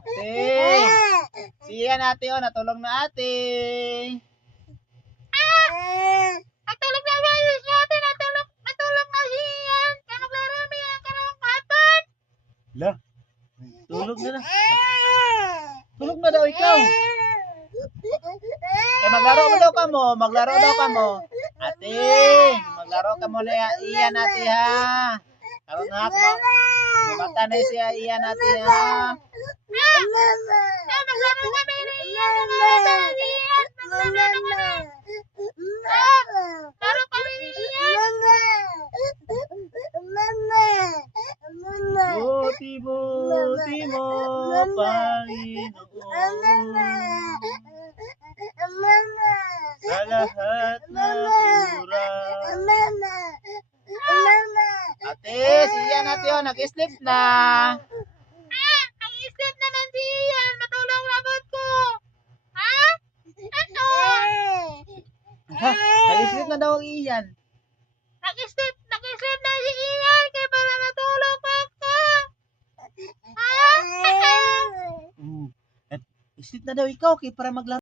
Ate. Siya ate oh, natulog na ate. Natulog na ba yun siya? Natulog na siya. Kaya maglaro niya ka ng kapon. La. Tulog na na. Tulog na daw ikaw. Maglaro mo daw ka mo. Maglaro daw ka mo. Ate. Maglaro ka mo na iyan ate ha. Karon na ako. Mata na siya iyan ate ha. Maglaro kami na iyan. Maglaro kami. Laro kami na iyan. Buti mo, Panginoon. Sa lahat ng oras. Ate, siya natin yun. Nag-sleep na. Ang isip naman siyan. Matulog labot ko. Ha? Ano? Ha? Nag-sleep na daw ang iyan. Nag-isip na si Ian. Kaya para matulog ako. Ha? Sleep na daw ikaw. Kaya para maglaro.